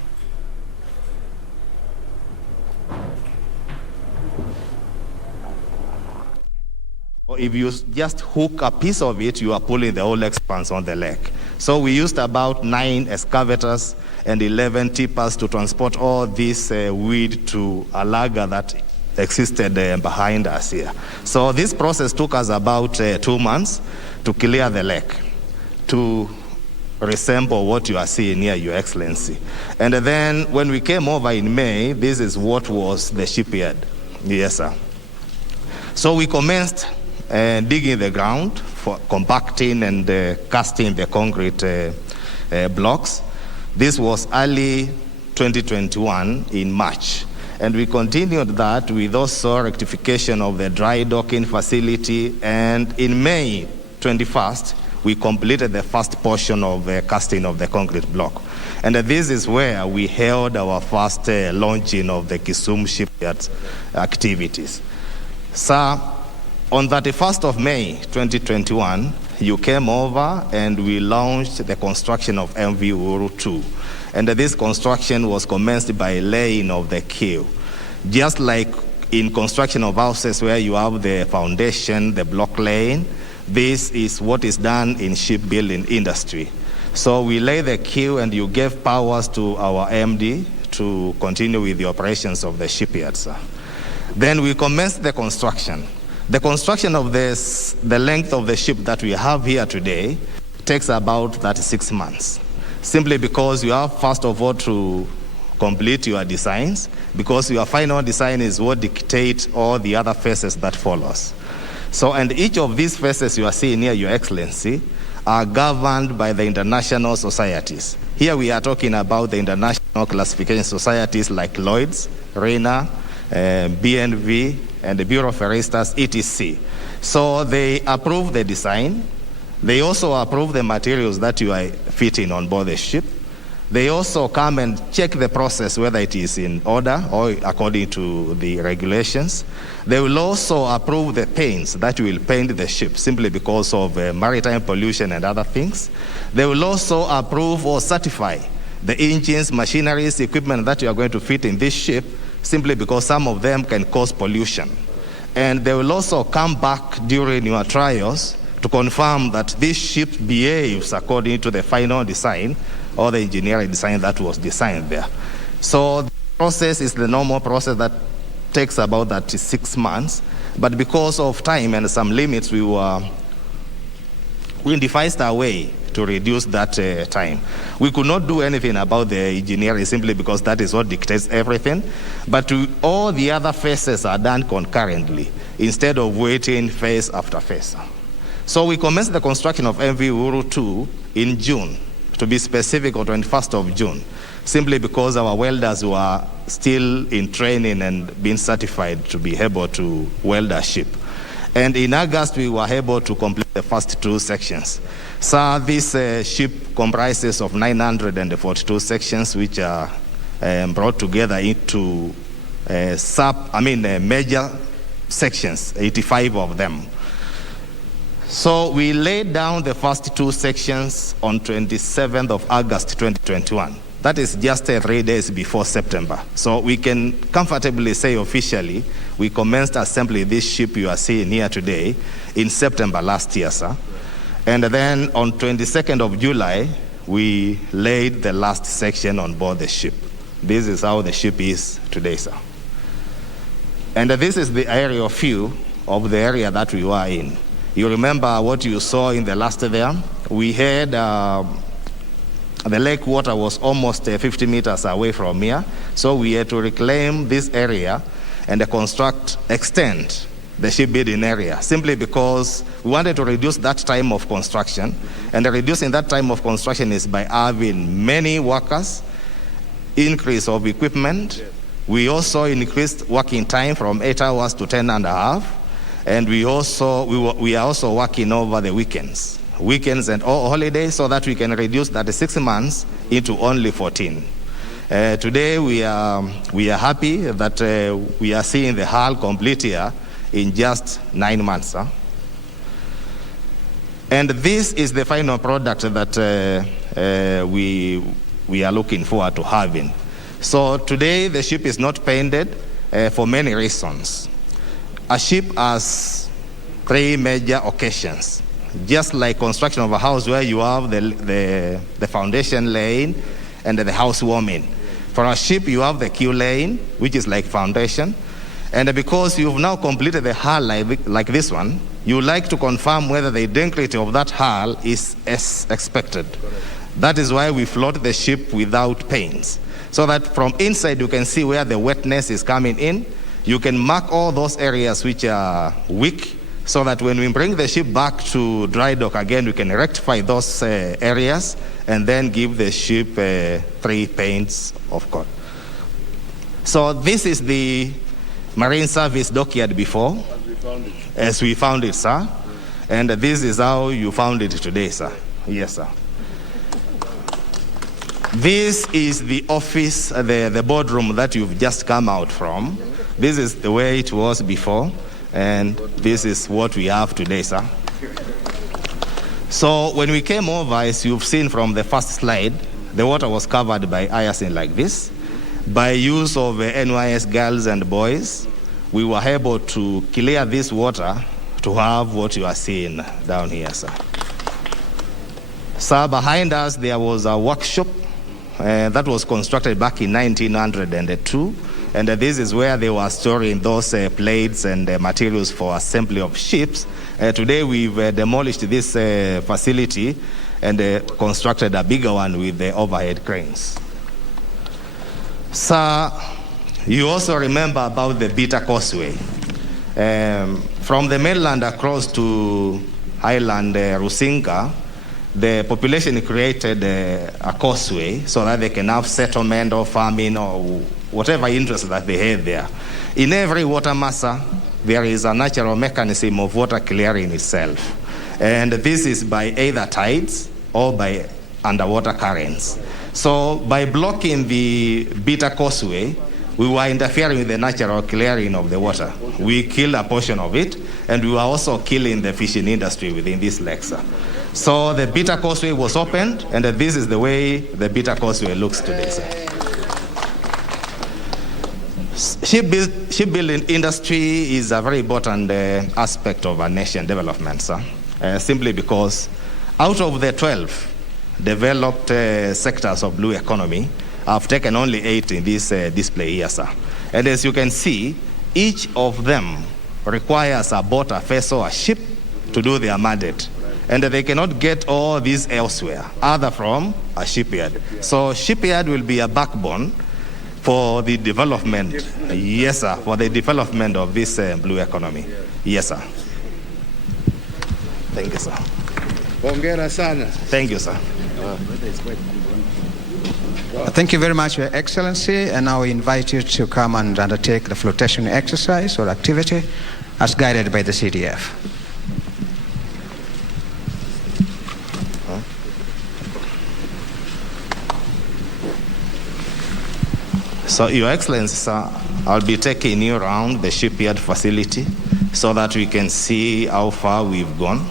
If you just hook a piece of it, you are pulling the whole expanse on the lake. So we used about 9 excavators and 11 tippers to transport all this weed to a lagger that existed behind us here. So this process took us about 2 months to clear the lake, to resemble what you are seeing here, Your Excellency. And then when we came over in May, this is what was the shipyard. Yes, sir. So we commenced digging the ground for compacting and casting the concrete blocks. This was early 2021 in March. And we continued that with also rectification of the dry docking facility. And in May 21st, we completed the first portion of the casting of the concrete block. And this is where we held our first launching of the Kisumu Shipyards activities. Sir, on 31st of May 2021, you came over and we launched the construction of MV Uhuru 2. And this construction was commenced by laying of the queue. Just like in construction of houses where you have the foundation, the block laying, this is what is done in shipbuilding industry. So we lay the queue and you gave powers to our MD to continue with the operations of the shipyards. Then we commenced the construction. The construction of this, the length of the ship that we have here today, takes about 36 months. Simply because you have, first of all, to complete your designs, because your final design is what dictates all the other phases that follows. So, and each of these phases you are seeing here, Your Excellency, are governed by the international societies. Here we are talking about the international classification societies like Lloyd's, RENA, BNV, and the Bureau of Registers, etc. So they approve the design. They also approve the materials that you are fitting on board the ship. They also come and check the process, whether it is in order or according to the regulations. They will also approve the paints that you will paint the ship, simply because of maritime pollution and other things. They will also approve or certify the engines, machineries, equipment that you are going to fit in this ship, simply because some of them can cause pollution. And they will also come back during your trials to confirm that this ship behaves according to the final design or the engineering design that was designed there. So the process is the normal process that takes about 36 months. But because of time and some limits, we devised a way to reduce that time. We could not do anything about the engineering simply because that is what dictates everything. But all the other phases are done concurrently instead of waiting phase after phase. So we commenced the construction of MV Uhuru 2 in June, to be specific, on 21st of June, simply because our welders were still in training and being certified to be able to weld a ship. And in August, we were able to complete the first 2 sections. So this ship comprises of 942 sections, which are brought together into major sections, 85 of them. So we laid down the first 2 sections on 27th of August 2021. That is just 3 days before September. So we can comfortably say officially, we commenced assembly this ship you are seeing here today in September last year, sir. And then on 22nd of July, we laid the last section on board the ship. This is how the ship is today, sir. And this is the aerial view of the area that we were in. You remember what you saw in the last there? We had the lake water was almost 50 meters away from here. So we had to reclaim this area and extend the shipbuilding area, simply because we wanted to reduce that time of construction. And reducing that time of construction is by having many workers, increase of equipment. We also increased working time from 8 hours to 10 and a half. And we are also working over the weekends and all holidays, so that we can reduce that 6 months into only 14. Today we are happy that we are seeing the hull complete here in just 9 months. Huh? And this is the final product that we are looking forward to having. So today the ship is not painted for many reasons. A ship has 3 major occasions. Just like construction of a house, where you have the foundation laying and the housewarming. For a ship, you have the keel laying, which is like foundation. And because you've now completed the hull like this one, you like to confirm whether the integrity of that hull is as expected. That is why we float the ship without paints, so that from inside you can see where the wetness is coming in. You can mark all those areas which are weak, so that when we bring the ship back to dry dock again, we can rectify those areas and then give the ship 3 paints of coat. So this is the Marine Service dockyard before, as we found it, sir. And this is how you found it today, sir. Yes, sir. This is the office, the boardroom that you've just come out from. This is the way it was before. And this is what we have today, sir. So when we came over, as you've seen from the first slide, the water was covered by hyacinth like this. By use of NYS girls and boys, we were able to clear this water to have what you are seeing down here, sir. So behind us, there was a workshop that was constructed back in 1902. And this is where they were storing those plates and materials for assembly of ships. Today we've demolished this facility and constructed a bigger one with the overhead cranes. So you also remember about the Beta Causeway. From the mainland across to Island Rusinga, the population created a causeway so that they can have settlement or farming or whatever interest that they had there. In every water massa, there is a natural mechanism of water clearing itself. And this is by either tides or by underwater currents. So by blocking the Beta Causeway, we were interfering with the natural clearing of the water. We killed a portion of it, and we were also killing the fishing industry within this lake. So the Beta Causeway was opened, and this is the way the Beta Causeway looks today, sir. Shipbuilding industry is a very important aspect of our nation development, sir. Simply because out of the 12 developed sectors of blue economy, I've taken only 8 in this display here, sir. And as you can see, each of them requires a boat, a vessel, a ship to do their mandate. And they cannot get all these elsewhere, other from a shipyard. So shipyard will be a backbone for the development, yes, sir, for the development of this blue economy. Yes, sir. Thank you, sir. Hongera sana. Thank you, sir. Thank you very much, Your Excellency. And now we invite you to come and undertake the flotation exercise or activity as guided by the CDF. So, Your Excellency, sir, I'll be taking you around the shipyard facility so that we can see how far we've gone.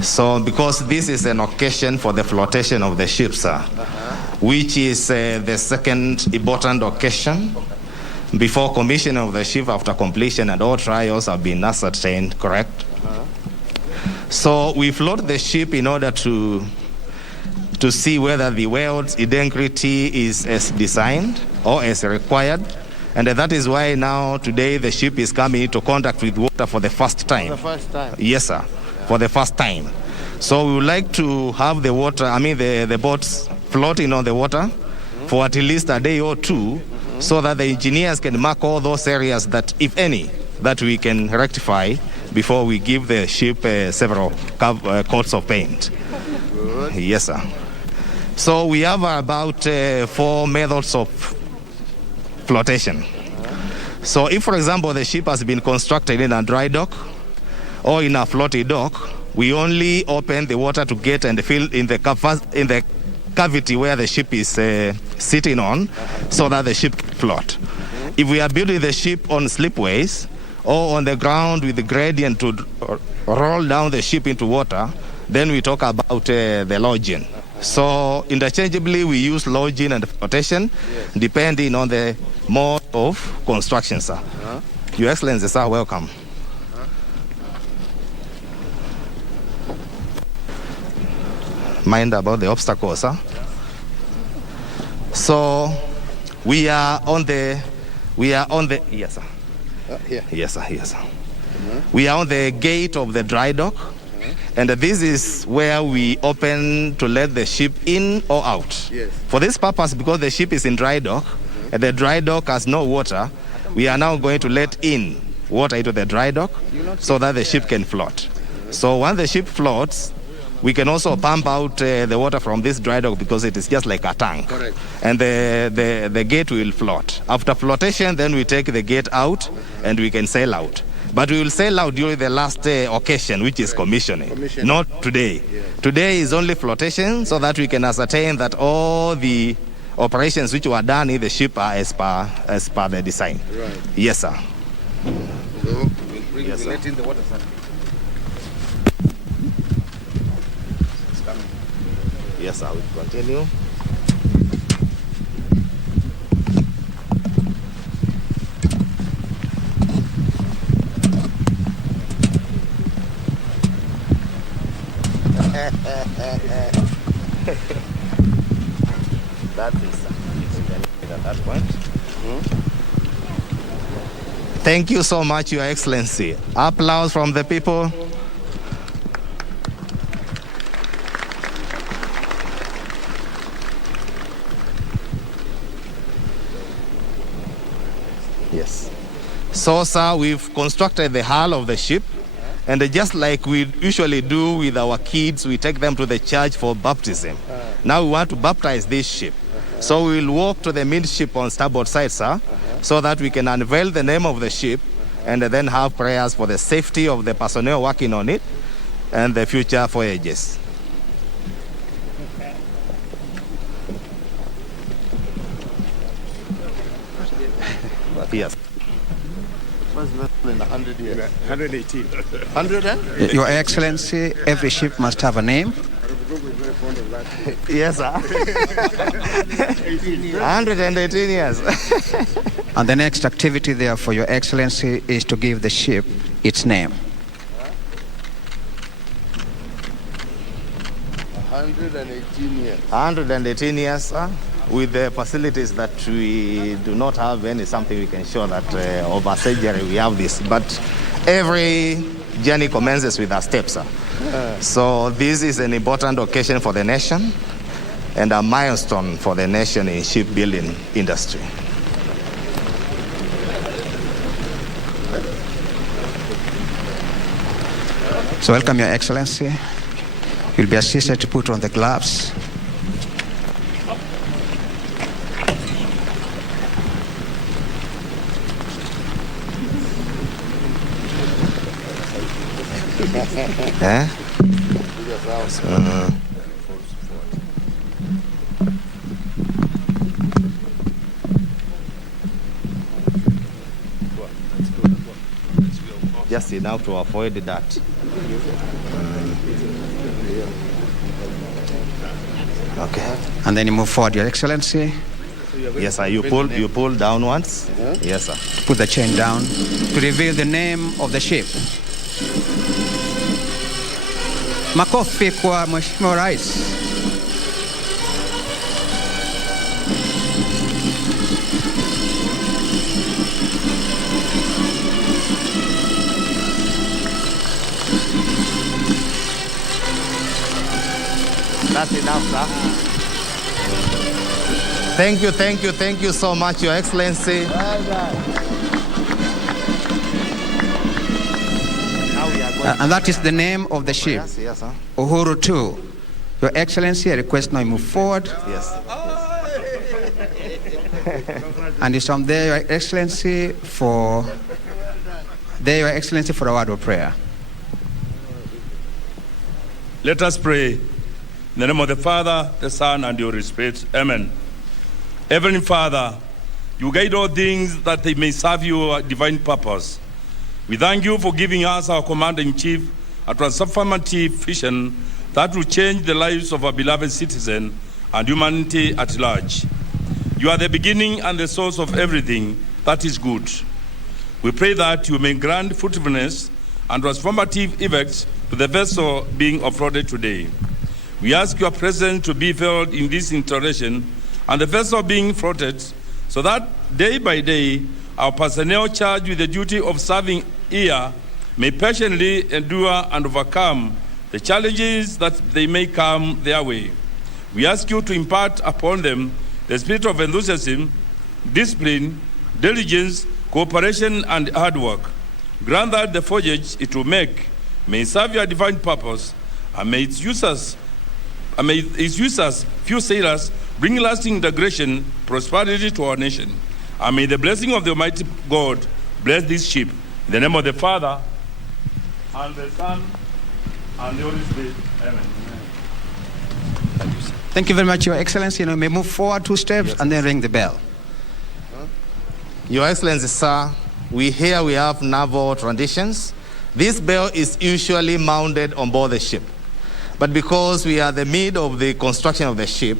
So, because this is an occasion for the flotation of the ship, sir, which is the second important occasion before commissioning of the ship after completion and all trials have been ascertained, correct? So, we float the ship in order to see whether the weld's integrity is as designed or as required. And that is why now, today, the ship is coming into contact with water for the first time. For the first time? Yes, sir, for the first time. So we would like to have the water, the boats floating on the water for at least a day or two, so that the engineers can mark all those areas that, if any, that we can rectify before we give the ship several coats of paint. Good. Yes, sir. So we have about 4 methods of flotation. So if, for example, the ship has been constructed in a dry dock or in a floating dock, we only open the water to get and fill in the cavity where the ship is sitting on, so that the ship can float. If we are building the ship on slipways or on the ground with the gradient to roll down the ship into water, then we talk about the lodging. So interchangeably we use lodging and flotation, depending on the mode of construction, sir. Your Excellency, sir, welcome. Mind about the obstacles, sir. So we are on the yes, sir. Here. Yes, sir. Yes, sir. We are on the gate of the dry dock, and this is where we open to let the ship in or out. Yes. For this purpose, because the ship is in dry dock, and the dry dock has no water, we are now going to let in water into the dry dock so that the ship can float. So once the ship floats, we can also pump out the water from this dry dock, because it is just like a tank. Correct. And the gate will float. After flotation, then we take the gate out and we can sail out. But we will sail out during the last occasion, which is commissioning. Not today. Yeah. Today is only flotation, so that we can ascertain that all the operations which were done in the ship are as per the design. Right. Yes, sir. So we'll let in the water, sir. Yes, sir. We continue. That is at that point. Thank you so much, Your Excellency. Applause from the people. Yes. So, sir, we've constructed the hull of the ship, and just like we usually do with our kids, we take them to the church for baptism. Now we want to baptize this ship. So we will walk to the midship on starboard side, sir, so that we can unveil the name of the ship and then have prayers for the safety of the personnel working on it and the future voyages. Yes. First vessel in 100 years. 118. 100 Your Excellency, every ship must have a name. Yes, sir. 118 years. And the next activity there for Your Excellency is to give the ship its name. 118 years. 118 years, sir. With the facilities that we do not have any something we can show that over surgery we have this. But every journey commences with a step, sir. So this is an important occasion for the nation and a milestone for the nation in shipbuilding industry. So welcome, Your Excellency. You'll be assisted to put on the gloves. Eh? Just enough to avoid that. Okay. And then you move forward, Your Excellency. Yes, sir. You pull downwards. Yes, sir. Put the chain down to reveal the name of the ship. Makofi kwa Mheshimiwa Rais. That's enough, sir. Thank you so much, Your Excellency. And that is the name of the ship. Yes, sir. Uhuru 2. Your Excellency, I request now you move forward. Yes. And it's from there, Your Excellency, for a word of prayer. Let us pray. In the name of the Father, the Son, and the Holy Spirit. Amen. Heavenly Father, you guide all things that they may serve your divine purpose. We thank you for giving us, our Commander-in-Chief, a transformative vision that will change the lives of our beloved citizens and humanity at large. You are the beginning and the source of everything that is good. We pray that you may grant fruitfulness and transformative effects to the vessel being offloaded today. We ask your presence to be felt in this installation and the vessel being floated, so that day by day our personnel charged with the duty of serving here may patiently endure and overcome the challenges that they may come their way. We ask you to impart upon them the spirit of enthusiasm, discipline, diligence, cooperation, and hard work. Grant that the voyage it will make may serve your divine purpose, and may its users, few sailors, bring lasting integration, prosperity to our nation. And may the blessing of the Almighty God bless this ship. In the name of the Father, and the Son, and the Holy Spirit. Amen. Thank you very much, Your Excellency. You may move forward 2 steps and then ring the bell. Your Excellency, sir, we have naval traditions. This bell is usually mounted on board the ship. But because we are the mid of the construction of the ship,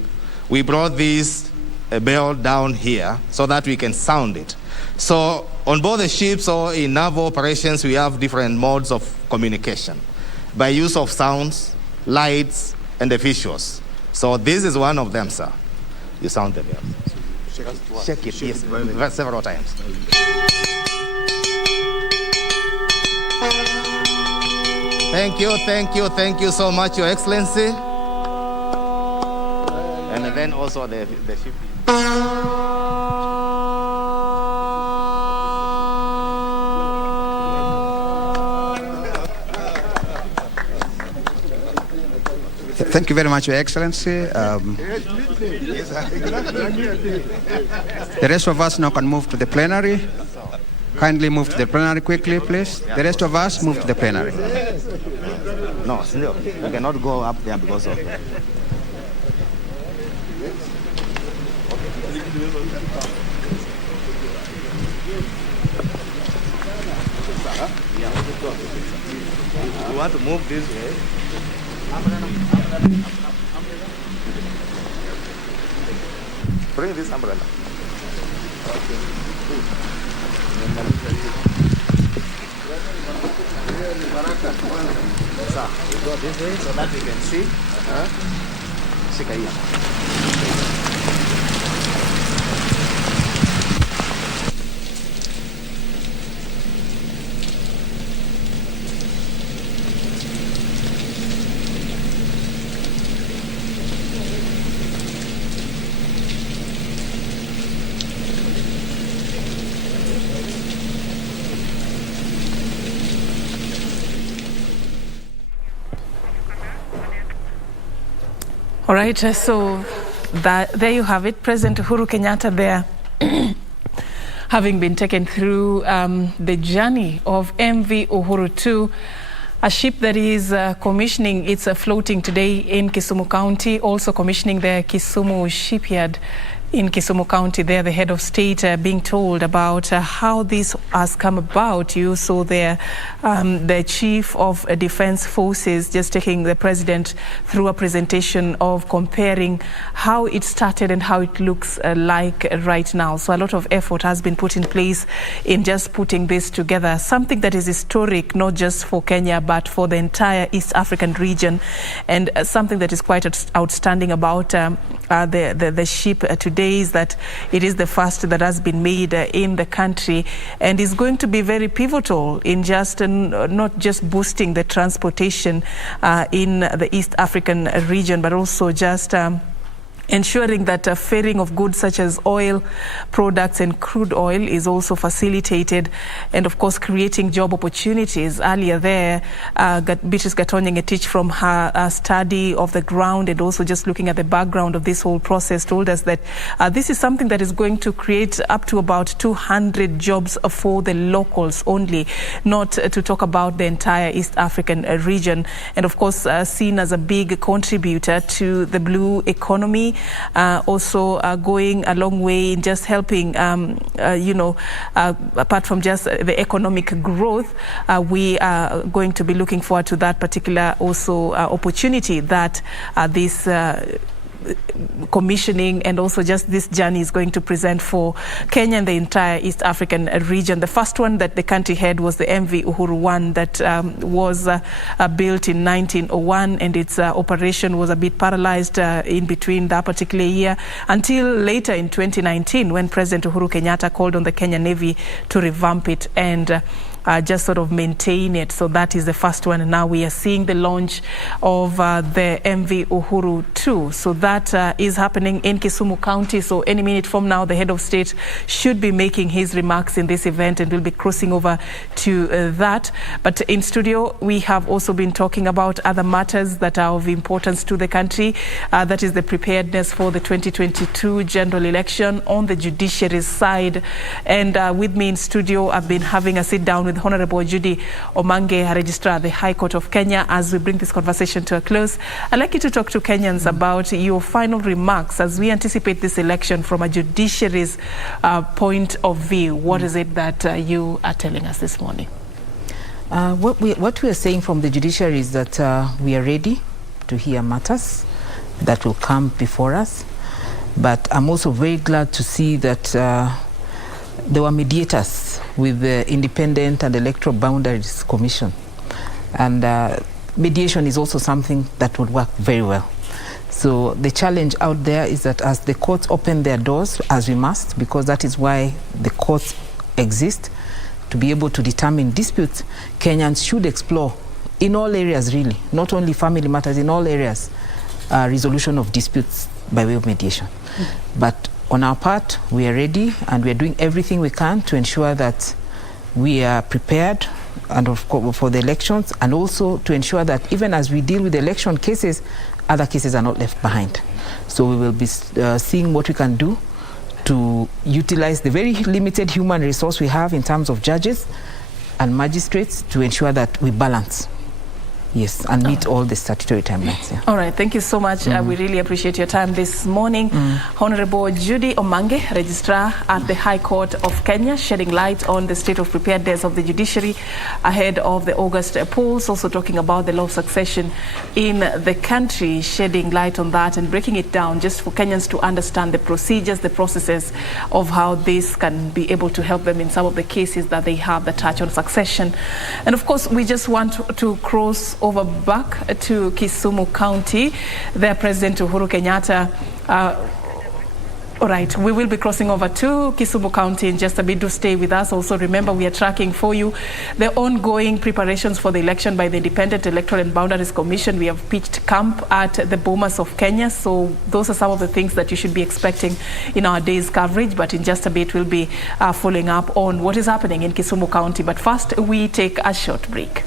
we brought this bell down here so that we can sound it. So on board the ships or in naval operations, we have different modes of communication by use of sounds, lights, and the visuals. So this is one of them, sir. You sound the bell. Shake it, yes, several times. Thank you so much, Your Excellency. And then also the ship. Thank you very much, Your Excellency. The rest of us now can move to the plenary. Kindly move to the plenary quickly, please. The rest of us move to the plenary. No, still, you cannot go up there because of that. You want to move this way? Bring this umbrella. So we go this way so that we can see. Shika hiyo. All right, so there you have it. President Uhuru Kenyatta there, having been taken through the journey of MV Uhuru 2, a ship that is commissioning its floating today in Kisumu County, also commissioning the Kisumu Shipyard in Kisumu County. There, the head of state being told about how this has come about. You saw there the chief of defense forces just taking the president through a presentation of comparing how it started and how it looks like right now. So a lot of effort has been put in place in just putting this together, something that is historic, not just for Kenya, but for the entire East African region, and something that is quite outstanding about the ship today is that it is the first that has been made in the country, and is going to be very pivotal in just not just boosting the transportation in the East African region, but also just ensuring that ferrying of goods such as oil products and crude oil is also facilitated, and of course creating job opportunities. Earlier there, Beatrice Gatonye-Ngetich, from her study of the ground and also just looking at the background of this whole process, told us that this is something that is going to create up to about 200 jobs for the locals only, not to talk about the entire East African region, and of course seen as a big contributor to the blue economy. Also going a long way in just helping, apart from just the economic growth, we are going to be looking forward to that particular also opportunity that this commissioning and also just this journey is going to present for Kenya and the entire East African region. The first one that the country had was the MV Uhuru 1 that was built in 1901, and its operation was a bit paralyzed in between that particular year until later in 2019 when President Uhuru Kenyatta called on the Kenya Navy to revamp it and just sort of maintain it. So that is the first one, and now we are seeing the launch of the MV Uhuru 2. So that is happening in Kisumu County. So any minute from now, the head of state should be making his remarks in this event, and we'll be crossing over to that. But in studio, we have also been talking about other matters that are of importance to the country. That is the preparedness for the 2022 general election on the judiciary side. And with me in studio, I've been having a sit down with Honorable Judy Omange, Registrar at the High Court of Kenya. As we bring this conversation to a close, I'd like you to talk to Kenyans about your final remarks as we anticipate this election from a judiciary's point of view. What is it that you are telling us this morning? What we are saying from the judiciary is that we are ready to hear matters that will come before us. But I'm also very glad to see that there were mediators with the Independent and Electoral Boundaries Commission. And mediation is also something that would work very well. So the challenge out there is that as the courts open their doors, as we must, because that is why the courts exist, to be able to determine disputes, Kenyans should explore in all areas really, not only family matters, in all areas, resolution of disputes by way of mediation. But on our part, we are ready and we are doing everything we can to ensure that we are prepared and of course for the elections, and also to ensure that even as we deal with the election cases, other cases are not left behind. So we will be seeing what we can do to utilize the very limited human resource we have in terms of judges and magistrates to ensure that we balance. Yes, and meet all the statutory timelines. Yeah. All right, thank you so much. We really appreciate your time this morning. Honorable Judy Omange, Registrar at the High Court of Kenya, shedding light on the state of preparedness of the judiciary ahead of the August polls, also talking about the law of succession in the country, shedding light on that and breaking it down just for Kenyans to understand the procedures, the processes of how this can be able to help them in some of the cases that they have that touch on succession. And of course, we just want to cross over back to Kisumu County. There, President Uhuru Kenyatta. All right, we will be crossing over to Kisumu County in just a bit. Do stay with us. Also, remember, we are tracking for you the ongoing preparations for the election by the Independent Electoral and Boundaries Commission. We have pitched camp at the Bomas of Kenya. So those are some of the things that you should be expecting in our day's coverage. But in just a bit, we'll be following up on what is happening in Kisumu County. But first, we take a short break.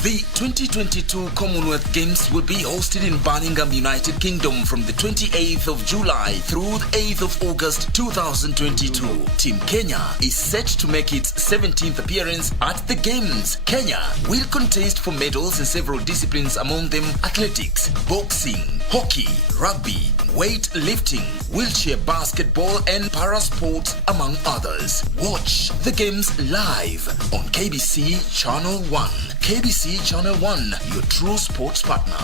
The 2022 Commonwealth Games will be hosted in Birmingham, United Kingdom from the 28th of July through the 8th of August 2022. Team Kenya is set to make its 17th appearance at the Games. Kenya will contest for medals in several disciplines, among them athletics, boxing, hockey, rugby, weightlifting, wheelchair basketball and para-sports, among others. Watch the Games live on KBC Channel 1. KBC Channel 1, your true sports partner.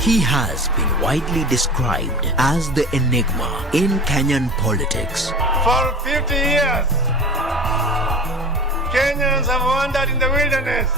He has been widely described as the enigma in Kenyan politics. For 50 years, Kenyans have wandered in the wilderness.